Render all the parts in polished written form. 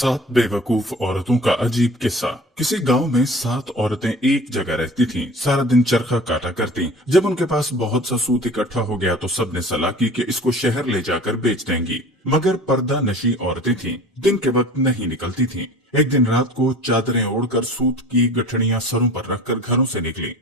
सात बेवकूफ औरतों का अजीब किस्सा। किसी गांव में 7 औरतें एक जगह रहती थीं। सारा दिन चरखा काटा करती। जब उनके पास बहुत सा सूत इकट्ठा हो गया तो सबने सलाह की कि इसको शहर ले जाकर बेच देंगी। मगर पर्दा नशी औरतें थीं, दिन के वक्त नहीं निकलती थीं। एक दिन रात को चादरें ओढ़कर सूत की गठड़ियां सरों पर रखकर घरों से निकली।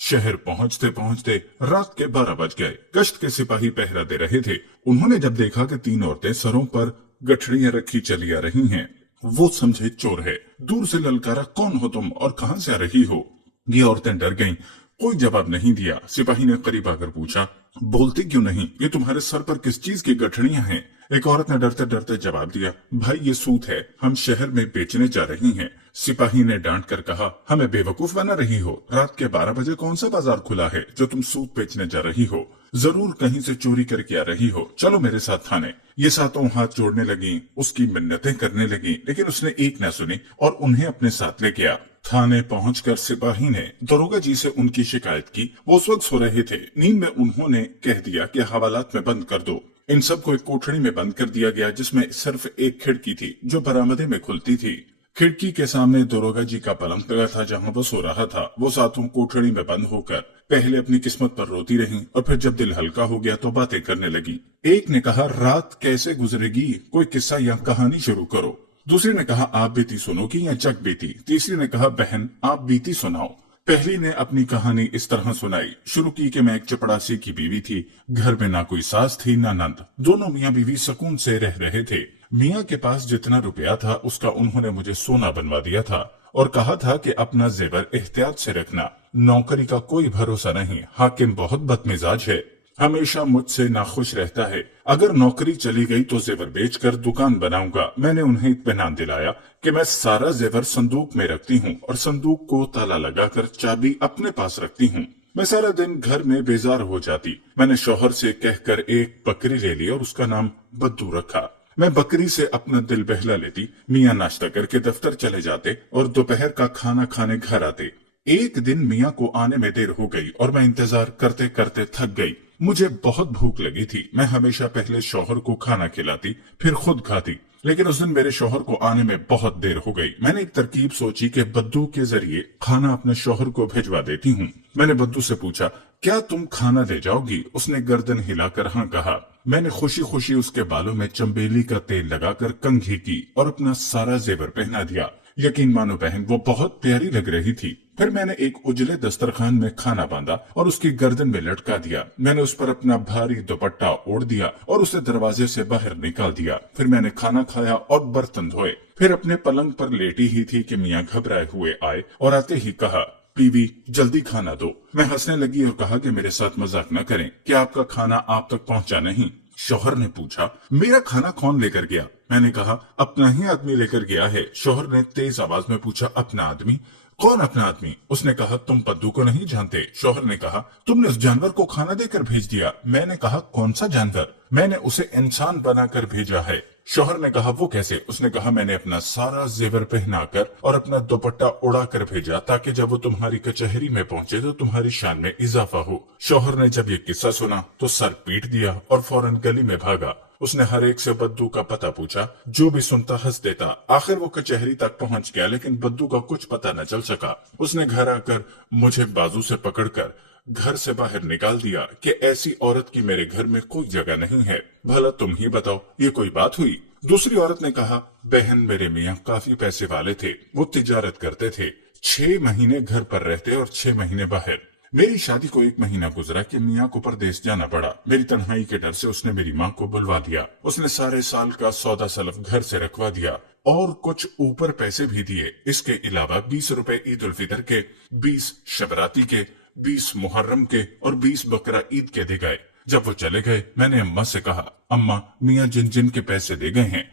शहर पहुंचते पहुंचते रात के 12 बज गए। गश्त के सिपाही पहरा दे रहे थे। उन्होंने जब देखा कि 3 औरतें सरों पर गठड़ियां रखी चली आ रही हैं, वो समझे चोर है। दूर से ललकारा, कौन हो तुम और कहां से आ रही हो? ये औरतें डर गईं। कोई जवाब नहीं दिया। सिपाही ने करीब आकर पूछा, बोलती क्यों नहीं? ये तुम्हारे सर पर किस चीज की गठड़ियां हैं? एक औरत ने डरते डरते जवाब दिया, भाई ये सूत है, हम शहर में बेचने जा रही हैं। सिपाही ने डांट कर कहा, हमें बेवकूफ बना रही हो? रात के 12 बजे कौन सा बाजार खुला है जो तुम सूत बेचने जा रही हो? जरूर कहीं से चोरी करके आ रही हो। चलो मेरे साथ थाने। ये सातों हाथ जोड़ने लगी, उसकी मिन्नतें करने लगी, लेकिन उसने एक न सुनी और उन्हें अपने साथ ले गया। थाने पहुंचकर सिपाही ने दरोगा जी से उनकी शिकायत की। वो उस वक्त सो रहे थे। नींद में उन्होंने कह दिया कि हवालात में बंद कर दो। इन सबको एक कोठड़ी में बंद कर दिया गया, जिसमें सिर्फ एक खिड़की थी जो बरामदे में खुलती थी। खिड़की के सामने दरोगा जी का पलंग लगा था जहां वो सो रहा था। वो सातों कोठड़ी में बंद होकर पहले अपनी किस्मत पर रोती रहीं और फिर जब दिल हल्का हो गया तो बातें करने लगी। एक ने कहा, रात कैसे गुजरेगी, कोई किस्सा या कहानी शुरू करो। दूसरी ने कहा, आप बीती सुनोगी या जग बीती? तीसरी ने कहा, बहन आप बीती सुनाओ। पहली ने अपनी कहानी इस तरह सुनाई। शुरू की कि मैं एक चपड़ासी की बीवी थी। घर में ना कोई सास थी ना नंद। दोनों मियाँ बीवी सुकून से रह रहे थे। मियाँ के पास जितना रुपया था उसका उन्होंने मुझे सोना बनवा दिया था और कहा था कि अपना जेवर एहतियात से रखना। नौकरी का कोई भरोसा नहीं, हाकिम बहुत बदमिजाज है, हमेशा मुझसे नाखुश रहता है। अगर नौकरी चली गई तो जेवर बेचकर दुकान बनाऊंगा। मैंने उन्हें इत्मीनान दिलाया कि मैं सारा जेवर संदूक में रखती हूँ और संदूक को ताला लगाकर चाबी अपने पास रखती हूँ। मैं सारा दिन घर में बेजार हो जाती। मैंने शौहर से कहकर एक बकरी ले ली और उसका नाम बद्दू रखा। मैं बकरी से अपना दिल बहला लेती। मियाँ नाश्ता करके दफ्तर चले जाते और दोपहर का खाना खाने घर आते। एक दिन मियाँ को आने में देर हो गई और मैं इंतजार करते करते थक गई। मुझे बहुत भूख लगी थी। मैं हमेशा पहले शौहर को खाना खिलाती, फिर खुद खाती, लेकिन उस दिन मेरे शौहर को आने में बहुत देर हो गई। मैंने एक तरकीब सोची कि बद्दू के जरिए खाना अपने शौहर को भिजवा देती हूँ। मैंने बद्दू से पूछा, क्या तुम खाना ले जाओगी? उसने गर्दन हिलाकर हाँ कहा। मैंने खुशी खुशी उसके बालों में चंबेली का तेल लगाकर कंघी की और अपना सारा जेवर पहना दिया। यकीन मानो बहन, वो बहुत प्यारी लग रही थी। फिर मैंने एक उजले दस्तरखान में खाना बांधा और उसकी गर्दन में लटका दिया। मैंने उस पर अपना भारी दुपट्टा ओढ़ दिया और उसे दरवाजे से बाहर निकाल दिया। फिर मैंने खाना खाया और बर्तन धोए। फिर अपने पलंग पर लेटी ही थी कि मियाँ घबराए हुए आए और आते ही कहा, बीवी जल्दी खाना दो। मैं हंसने लगी और कहा कि मेरे साथ मजाक न करें, क्या आपका खाना आप तक पहुंचा नहीं? शौहर ने पूछा, मेरा खाना कौन लेकर गया? मैंने कहा, अपना ही आदमी लेकर गया है। शौहर ने तेज आवाज में पूछा, अपना आदमी? कौन अपना आदमी? उसने कहा, तुम बद्दू को नहीं जानते? शौहर ने कहा, तुमने उस जानवर को खाना देकर भेज दिया। मैंने कहा, कौन सा जानवर? मैंने उसे इंसान बनाकर भेजा है। शौहर ने कहा, वो कैसे? उसने कहा, मैंने अपना सारा जेवर पहनाकर और अपना दुपट्टा उड़ा कर भेजा ताकि जब वो तुम्हारी कचहरी में पहुंचे तो तुम्हारी शान में इजाफा हो। शौहर ने जब ये किस्सा सुना तो सर पीट दिया और फौरन गली में भागा। उसने हर एक से बद्दू का पता पूछा। जो भी सुनता हंस देता। आखिर वो कचहरी तक पहुंच गया, लेकिन बद्दू का कुछ पता न चल सका। उसने घर आकर मुझे बाजू से पकड़कर घर से बाहर निकाल दिया कि ऐसी औरत की मेरे घर में कोई जगह नहीं है। भला तुम ही बताओ, ये कोई बात हुई? दूसरी औरत ने कहा, बहन मेरे मियाँ काफी पैसे वाले थे, वो तिजारत करते थे। 6 महीने घर पर रहते और 6 महीने बाहर। मेरी शादी को 1 महीना गुजरा कि मियाँ को परदेश जाना पड़ा। मेरी तन्हाई के डर से उसने मेरी माँ को बुलवा दिया। उसने सारे साल का सौदा सलफ घर से रखवा दिया और कुछ ऊपर पैसे भी दिए। इसके अलावा 20 रुपए ईद उल फितर के, 20 शबराती के, 20 मुहर्रम के और 20 बकरा ईद के दे गए। जब वो चले गए, मैंने अम्मा से कहा, अम्मा मियाँ जिन जिन के पैसे दे गए हैं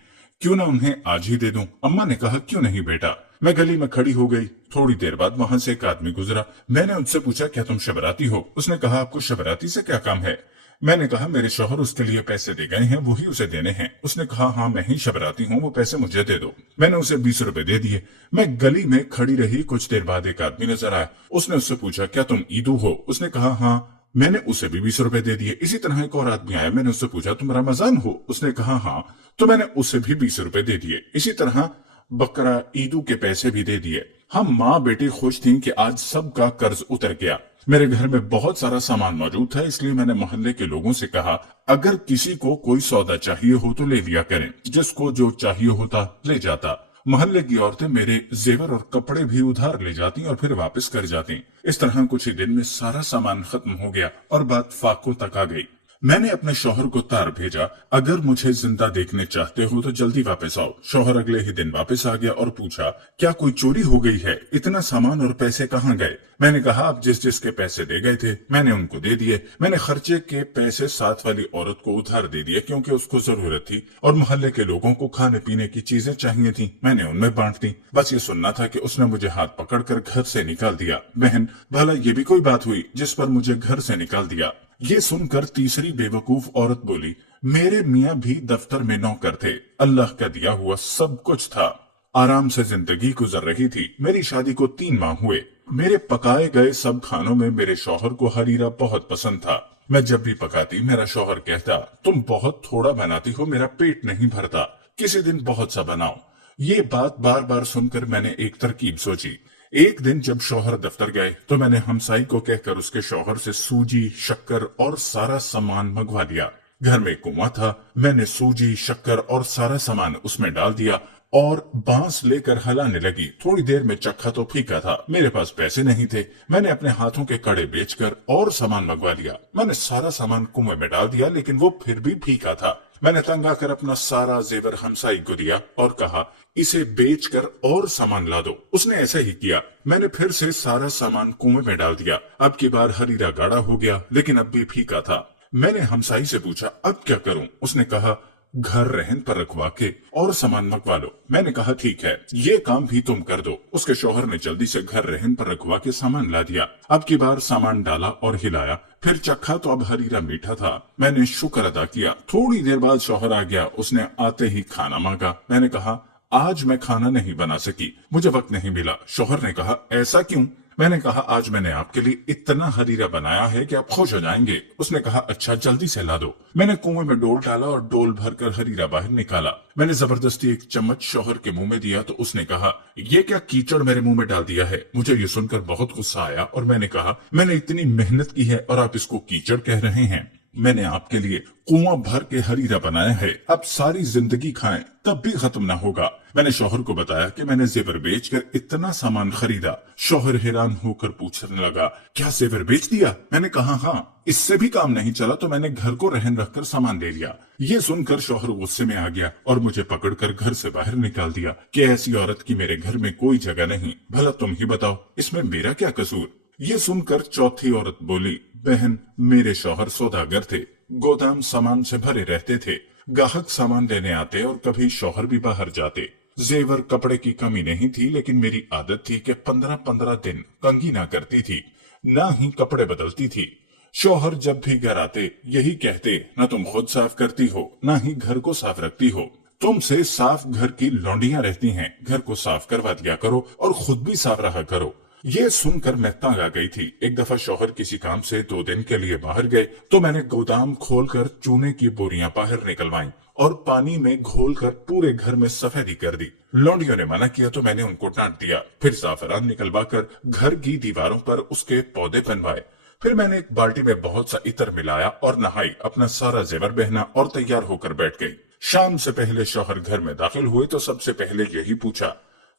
क्यों ना उन्हें आज ही दे दूं? अम्मा ने कहा, क्यों नहीं बेटा। मैं गली में खड़ी हो गई। थोड़ी देर बाद वहां से एक आदमी गुजरा। मैंने उनसे पूछा, क्या तुम शबराती हो? उसने कहा, आपको शबराती से क्या काम है? मैंने कहा, मेरे शौहर उसके लिए पैसे दे गए हैं, वही उसे देने हैं। उसने कहा, हाँ मैं ही शबराती हूँ, वो पैसे मुझे दे दो। मैंने उसे 20 रुपए दे दिए। मैं गली में खड़ी रही। कुछ देर बाद एक आदमी नजर आया। उसने उससे पूछा, क्या तुम ईदू हो? उसने कहा, हाँ। मैंने उसे भी 20 रुपए दे दिए। इसी तरह एक और आदमी आया। मैंने उससे पूछा, तुम रमजान हो? उसने कहा, हाँ। तो मैंने उसे भी 20 रुपए दे दिए। इसी तरह बकरा, ईदू के पैसे भी दे दिए। हम माँ बेटी खुश थीं कि आज सबका कर्ज उतर गया। मेरे घर में बहुत सारा सामान मौजूद था, इसलिए मैंने मोहल्ले के लोगों से कहा, अगर किसी को कोई सौदा चाहिए हो तो ले लिया करें, जिसको जो चाहिए होता ले जाता। मोहल्ले की औरतें मेरे जेवर और कपड़े भी उधार ले जाती और फिर वापस कर जाती। इस तरह कुछ ही दिन में सारा सामान खत्म हो गया और बात फाकों तक आ गई। मैंने अपने शौहर को तार भेजा, अगर मुझे जिंदा देखने चाहते हो तो जल्दी वापस आओ। शौहर अगले ही दिन वापस आ गया और पूछा, क्या कोई चोरी हो गई है? इतना सामान और पैसे कहाँ गए? मैंने कहा, आप जिस जिसके पैसे दे गए थे मैंने उनको दे दिए। मैंने खर्चे के पैसे साथ वाली औरत को उधार दे दिए क्योंकि उसको जरूरत थी, और मोहल्ले के लोगों को खाने पीने की चीजें चाहिए थी, मैंने उनमें बांट दी। बस ये सुनना था कि उसने मुझे हाथ पकड़कर घर से निकाल दिया। बहन, भला ये भी कोई बात हुई जिस पर मुझे घर से निकाल दिया? ये सुनकर तीसरी बेवकूफ औरत बोली, मेरे मियाँ भी दफ्तर में नौकर थे, अल्लाह का दिया हुआ सब कुछ था, आराम से जिंदगी गुजर रही थी। मेरी शादी को 3 माह हुए। मेरे पकाए गए सब खानों में मेरे शौहर को हरीरा बहुत पसंद था। मैं जब भी पकाती मेरा शौहर कहता, तुम बहुत थोड़ा बनाती हो, मेरा पेट नहीं भरता, किसी दिन बहुत सा बनाओ। ये बात बार बार सुनकर मैंने एक तरकीब सोची। एक दिन जब शौहर दफ्तर गए तो मैंने हमसाई को कहकर उसके शौहर से सूजी, शक्कर और सारा सामान मंगवा दिया। घर में कुआं था, मैंने सूजी, शक्कर और सारा सामान उसमें डाल दिया और बांस लेकर हलाने लगी। थोड़ी देर में चखा तो फीका था, मेरे पास पैसे नहीं थे। मैंने अपने हाथों के कड़े बेचकर और सामान मंगवा लिया। मैंने सारा सामान कुएं में डाल दिया, लेकिन वो फिर भी फीका था। मैंने तंग आकर अपना सारा जेवर हमसाई को दिया और कहा, इसे बेचकर और सामान ला दो। उसने ऐसा ही किया। मैंने फिर से सारा सामान कुएं में डाल दिया। अब की बार हरीरा गाढ़ा हो गया, लेकिन अब भी फीका था। मैंने हमसाई से पूछा, अब क्या करूं? उसने कहा, घर रहन पर रखवा के और सामान मंगवा लो। मैंने कहा, ठीक है, ये काम भी तुम कर दो। उसके शौहर ने जल्दी से घर रहन पर रखवा के सामान ला दिया। अब की बार सामान डाला और हिलाया, फिर चखा तो अब हरीरा मीठा था। मैंने शुक्र अदा किया। थोड़ी देर बाद शौहर आ गया। उसने आते ही खाना मांगा। मैंने कहा, आज मैं खाना नहीं बना सकी, मुझे वक्त नहीं मिला। शौहर ने कहा, ऐसा क्यों? मैंने कहा, आज मैंने आपके लिए इतना हरीरा बनाया है कि आप खुश हो जाएंगे। उसने कहा, अच्छा, जल्दी से ला दो। मैंने कुएं में डोल डाला और डोल भरकर हरीरा बाहर निकाला। मैंने जबरदस्ती एक चम्मच शौहर के मुंह में दिया तो उसने कहा, ये क्या कीचड़ मेरे मुंह में डाल दिया है? मुझे ये सुनकर बहुत गुस्सा आया और मैंने कहा, मैंने इतनी मेहनत की है और आप इसको कीचड़ कह रहे हैं? मैंने आपके लिए कुआं भर के हरीरा बनाया है, अब सारी जिंदगी खाएं तब भी खत्म ना होगा। मैंने शौहर को बताया कि मैंने जेवर बेचकर इतना सामान खरीदा। शौहर हैरान होकर पूछने लगा, क्या जेवर बेच दिया? मैंने कहा, हाँ। इससे भी काम नहीं चला तो मैंने घर को रहन रखकर सामान दे दिया। ये सुनकर शौहर गुस्से में आ गया और मुझे पकड़कर घर से बाहर निकाल दिया कि ऐसी औरत की मेरे घर में कोई जगह नहीं, भला तुम ही बताओ इसमें मेरा क्या कसूर? ये सुनकर चौथी औरत बोली, बहन, मेरे शौहर सौदागर थे, गोदाम सामान से भरे रहते थे। ग्राहक सामान लेने आते और कभी शौहर भी बाहर जाते। जेवर कपड़े की कमी नहीं थी, लेकिन मेरी आदत थी कि 15-15 दिन कंघी ना करती थी, ना ही कपड़े बदलती थी। शौहर जब भी घर आते यही कहते, न तुम खुद साफ करती हो, ना ही घर को साफ रखती हो, तुमसे साफ घर की लौंडियां रहती हैं, घर को साफ करवा दिया करो और खुद भी साफ रहा करो। ये सुनकर मैं तंग आ गई थी। एक दफा शौहर किसी काम से 2 दिन के लिए बाहर गए तो मैंने गोदाम खोलकर चूने की बोरियां बाहर निकलवाई और पानी में घोलकर पूरे घर में सफेदी कर दी। लौंडियों ने मना किया तो मैंने उनको डांट दिया। फिर जाफरान निकलवाकर घर की दीवारों पर उसके पौधे बनवाए। फिर मैंने एक बाल्टी में बहुत सा इत्र मिलाया और नहाई, अपना सारा जेवर पहना और तैयार होकर बैठ गई। शाम से पहले शौहर घर में दाखिल हुए तो सबसे पहले यही पूछा,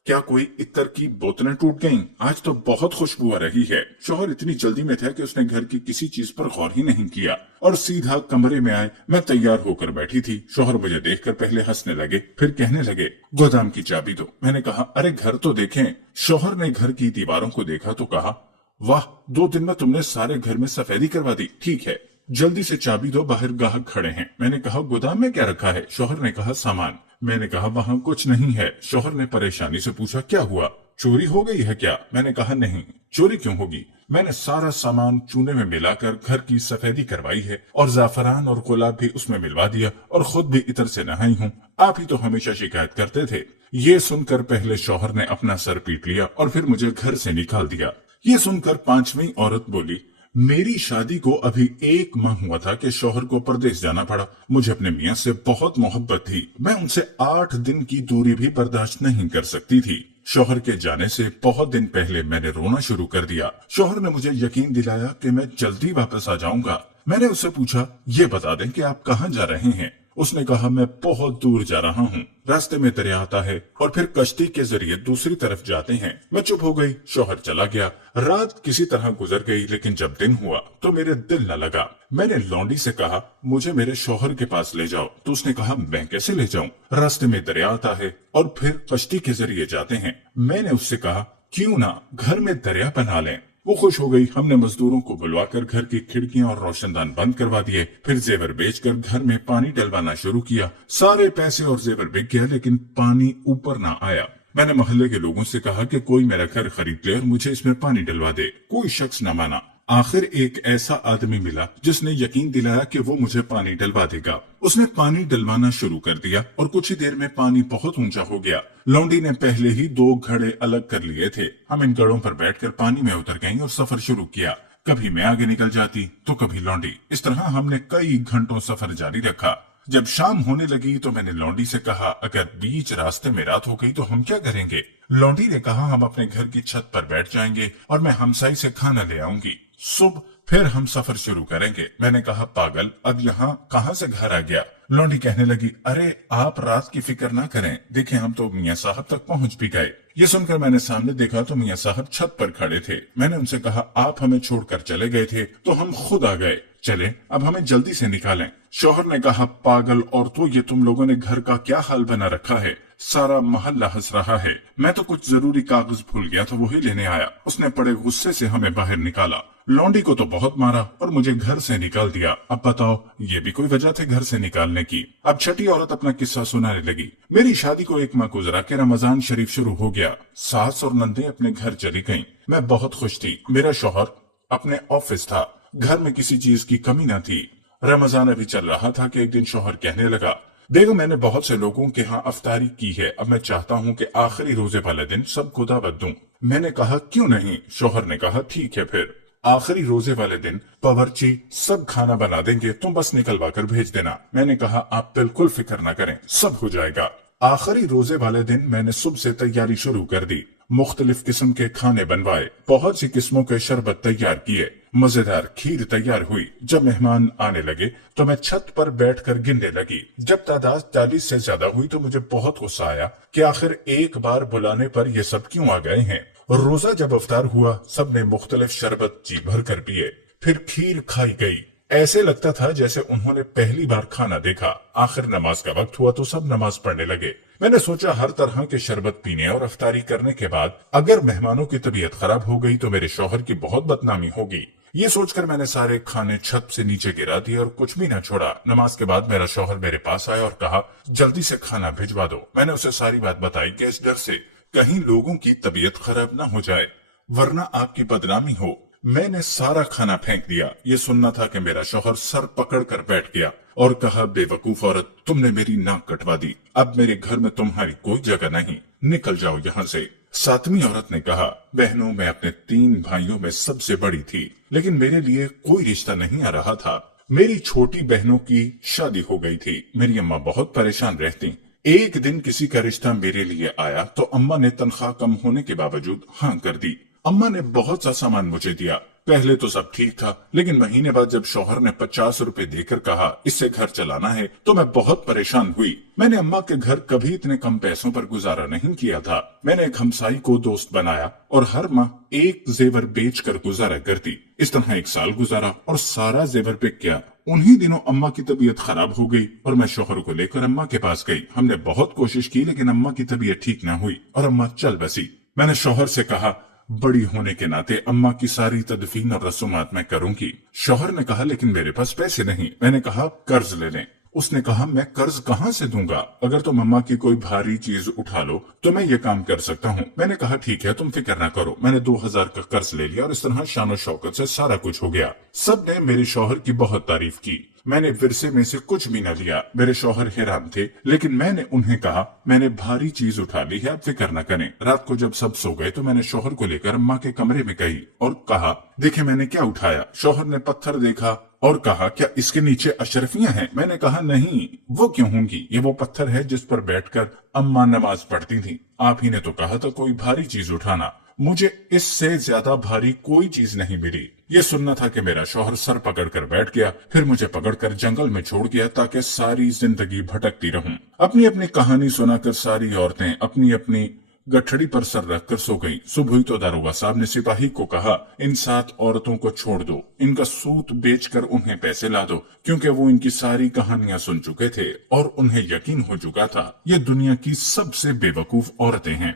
क्या कोई इत्र की बोतलें टूट गईं? आज तो बहुत खुशबू आ रही है। शौहर इतनी जल्दी में था कि उसने घर की किसी चीज पर गौर ही नहीं किया और सीधा कमरे में आए। मैं तैयार होकर बैठी थी। शौहर मुझे देखकर पहले हंसने लगे, फिर कहने लगे, गोदाम की चाबी दो। मैंने कहा, अरे घर तो देखें। शौहर ने घर की दीवारों को देखा तो कहा, वाह, 2 दिन में तुमने सारे घर में सफेदी करवा दी। ठीक है, जल्दी से चाबी दो, बाहर ग्राहक खड़े हैं। मैंने कहा, गोदाम में क्या रखा है? शौहर ने कहा, सामान। मैंने कहा, वहां कुछ नहीं है। शौहर ने परेशानी से पूछा, क्या हुआ, चोरी हो गई है क्या? मैंने कहा, नहीं, चोरी क्यों होगी? मैंने सारा सामान चूने में मिलाकर घर की सफेदी करवाई है और जाफरान और गुलाब भी उसमें मिलवा दिया और खुद भी इत्र से नहाई हूँ। आप ही तो हमेशा शिकायत करते थे। ये सुनकर पहले शौहर ने अपना सर पीट लिया और फिर मुझे घर से निकाल दिया। ये सुनकर 5वीं औरत बोली, मेरी शादी को अभी 1 माह हुआ था कि शौहर को परदेश जाना पड़ा। मुझे अपने मियाँ से बहुत मोहब्बत थी। मैं उनसे 8 दिन की दूरी भी बर्दाश्त नहीं कर सकती थी। शौहर के जाने से बहुत दिन पहले मैंने रोना शुरू कर दिया। शौहर ने मुझे यकीन दिलाया कि मैं जल्दी वापस आ जाऊंगा। मैंने उससे पूछा, ये बता दें कि आप कहाँ जा रहे हैं। उसने कहा, मैं बहुत दूर जा रहा हूँ। रास्ते में दरिया आता है और फिर कश्ती के जरिए दूसरी तरफ जाते हैं। मैं चुप हो गई। शौहर चला गया। रात किसी तरह गुजर गई, लेकिन जब दिन हुआ तो मेरे दिल न लगा। मैंने लौंडी से कहा, मुझे मेरे शौहर के पास ले जाओ। तो उसने कहा, मैं कैसे ले जाऊं? रास्ते में दरिया आता है और फिर कश्ती के जरिए जाते हैं। मैंने उससे कहा, क्यों ना घर में दरिया बना लें। वो खुश हो गई। हमने मजदूरों को बुलवाकर घर की खिड़कियां और रोशनदान बंद करवा दिए। फिर जेवर बेचकर घर में पानी डलवाना शुरू किया। सारे पैसे और जेवर बिक गया, लेकिन पानी ऊपर ना आया। मैंने मोहल्ले के लोगों से कहा कि कोई मेरा घर खरीद ले और मुझे इसमें पानी डलवा दे। कोई शख्स न माना। आखिर एक ऐसा आदमी मिला जिसने यकीन दिलाया कि वो मुझे पानी डलवा देगा। उसने पानी डलवाना शुरू कर दिया और कुछ ही देर में पानी बहुत ऊंचा हो गया। लौंडी ने पहले ही 2 घड़े अलग कर लिए थे। हम इन घड़ों पर बैठकर पानी में उतर गए और सफर शुरू किया। कभी मैं आगे निकल जाती तो कभी लौंडी। इस तरह हमने कई घंटों सफर जारी रखा। जब शाम होने लगी तो मैंने लौंडी से कहा, अगर बीच रास्ते में रात हो गई तो हम क्या करेंगे? लौंडी ने कहा, हम अपने घर की छत पर बैठ जाएंगे और मैं हमसाई से खाना ले आऊंगी। सुबह फिर हम सफर शुरू करेंगे। मैंने कहा, पागल, अब यहाँ कहाँ से घर आ गया? लौंडी कहने लगी, अरे आप रात की फिक्र ना करें, देखें हम तो मियाँ साहब तक पहुँच भी गए। ये सुनकर मैंने सामने देखा तो मियाँ साहब छत पर खड़े थे। मैंने उनसे कहा, आप हमें छोड़कर चले गए थे तो हम खुद आ गए, चले अब हमें जल्दी से निकालें। शौहर ने कहा, पागल औरतों, ये तुम लोगों ने घर का क्या हाल बना रखा है? सारा मोहल्ला हंस रहा है। मैं तो कुछ जरूरी कागज भूल गया तो वही लेने आया। उसने बड़े गुस्से से हमें बाहर निकाला। लौंडी को तो बहुत मारा और मुझे घर से निकाल दिया। अब बताओ, ये भी कोई वजह थी घर से निकालने की? अब छठी औरत अपना किस्सा सुनाने लगी। मेरी शादी को 1 माह गुजरा के रमजान शरीफ शुरू हो गया। सास और नंदे अपने घर चली गईं। मैं बहुत खुश थी। मेरा शौहर अपने ऑफिस था। घर में किसी चीज की कमी न थी। रमजान अभी चल रहा था कि एक दिन शौहर कहने लगा, बेगम, मैंने बहुत से लोगों के यहाँ अफ्तारी की है। अब मैं चाहता हूँ कि आखिरी रोजे वाले दिन सबको दावत दूं। मैंने कहा, क्यों नहीं? शौहर ने कहा, ठीक है, फिर आखिरी रोजे वाले दिन बावर्ची सब खाना बना देंगे, तुम बस निकलवा कर भेज देना। मैंने कहा, आप बिल्कुल फिक्र न करें, सब हो जाएगा। आखिरी रोजे वाले दिन मैंने सुबह से तैयारी शुरू कर दी। मुख्तलिफ किस्म के खाने बनवाए, बहुत सी किस्मों के शरबत तैयार किए, मजेदार खीर तैयार हुई। जब मेहमान आने लगे तो मैं छत पर बैठकर गिनने लगी। जब तादाद 40 से ज्यादा हुई तो मुझे बहुत गुस्सा आया कि आखिर एक बार बुलाने पर ये सब क्यों आ गए हैं। रोजा जब अफ्तार हुआ, सबने मुख्तलिफ शरबत जी भर कर पिए। फिर खीर खाई गई। ऐसे लगता था जैसे उन्होंने पहली बार खाना देखा। आखिर नमाज का वक्त हुआ तो सब नमाज पढ़ने लगे। मैंने सोचा, हर तरह के शरबत पीने और अफ्तारी करने के बाद अगर मेहमानों की तबीयत खराब हो गई तो मेरे शौहर की बहुत बदनामी होगी। ये सोचकर मैंने सारे खाने छत से नीचे गिरा दिए और कुछ भी न छोड़ा। नमाज के बाद मेरा शौहर मेरे पास आया और कहा, जल्दी से खाना भिजवा दो। मैंने उसे सारी बात बताई कि इस डर से कहीं लोगों की तबीयत खराब न हो जाए, वरना आपकी बदनामी हो। मैंने सारा खाना फेंक दिया। ये सुनना था कि मेरा शौहर सर पकड़ कर बैठ गया और कहा, बेवकूफ औरत, तुमने मेरी नाक कटवा दी। अब मेरे घर में तुम्हारी कोई जगह नहीं, निकल जाओ यहाँ से। 7वीं औरत ने कहा, बहनों, मैं अपने 3 भाइयों में सबसे बड़ी थी, लेकिन मेरे लिए कोई रिश्ता नहीं आ रहा था। मेरी छोटी बहनों की शादी हो गई थी। मेरी अम्मा बहुत परेशान रहती। एक दिन किसी का रिश्ता मेरे लिए आया तो अम्मा ने तनख्वाह कम होने के बावजूद हाँ कर दी। अम्मा ने बहुत सा सामान मुझे दिया। पहले तो सब ठीक था, लेकिन महीने बाद जब शौहर ने 50 रुपए देकर कहा इससे घर चलाना है तो मैं बहुत परेशान हुई। मैंने अम्मा के घर कभी इतने कम पैसों पर गुजारा नहीं किया था। मैंने एक हमसाई को दोस्त बनाया और हर माह एक जेवर बेचकर गुजारा करती। इस तरह 1 साल गुजारा और सारा जेवर बिक गया। उन्हीं दिनों अम्मा की तबीयत खराब हो गई और मैं शौहर को लेकर अम्मा के पास गई। हमने बहुत कोशिश की, लेकिन अम्मा की तबीयत ठीक न हुई और अम्मा चल बसी। मैंने शौहर से कहा, बड़ी होने के नाते अम्मा की सारी तदफीन और रसूमात मैं करूंगी। शौहर ने कहा, लेकिन मेरे पास पैसे नहीं। मैंने कहा, कर्ज ले लें। उसने कहा, मैं कर्ज कहाँ से दूंगा? अगर तुम अम्मा की कोई भारी चीज उठा लो तो मैं ये काम कर सकता हूँ। मैंने कहा, ठीक है, तुम फिक्र ना करो। मैंने 2000 का कर्ज ले लिया और इस तरह शानो शौकत से सारा कुछ हो गया। सब ने मेरे शौहर की बहुत तारीफ की। मैंने विरसे में से कुछ भी न लिया। मेरे शौहर हैरान थे, लेकिन मैंने उन्हें कहा, मैंने भारी चीज उठा ली है, आप फिक्र न करें। रात को जब सब सो गए तो मैंने शौहर को लेकर अम्मा के कमरे में गई और कहा, देखे मैंने क्या उठाया। शौहर ने पत्थर देखा और कहा, क्या इसके नीचे अशरफियां हैं? मैंने कहा, नहीं, वो क्यों होंगी, ये वो पत्थर है जिस पर बैठकर अम्मा नमाज पढ़ती थी। आप ही ने तो कहा था कोई भारी चीज उठाना। मुझे इससे ज्यादा भारी कोई चीज नहीं मिली। ये सुनना था कि मेरा शौहर सर पकड़कर बैठ गया, फिर मुझे पकड़कर जंगल में छोड़ गया ताकि सारी जिंदगी भटकती रहूं। अपनी अपनी कहानी सुनाकर सारी औरतें अपनी अपनी गठड़ी पर सर रखकर सो गईं। सुबह हुई तो दारोगा साहब ने सिपाही को कहा, इन 7 औरतों को छोड़ दो, इनका सूत बेचकर उन्हें पैसे ला दो, क्योंकि वो इनकी सारी कहानियां सुन चुके थे और उन्हें यकीन हो चुका था ये दुनिया की सबसे बेवकूफ औरतें हैं।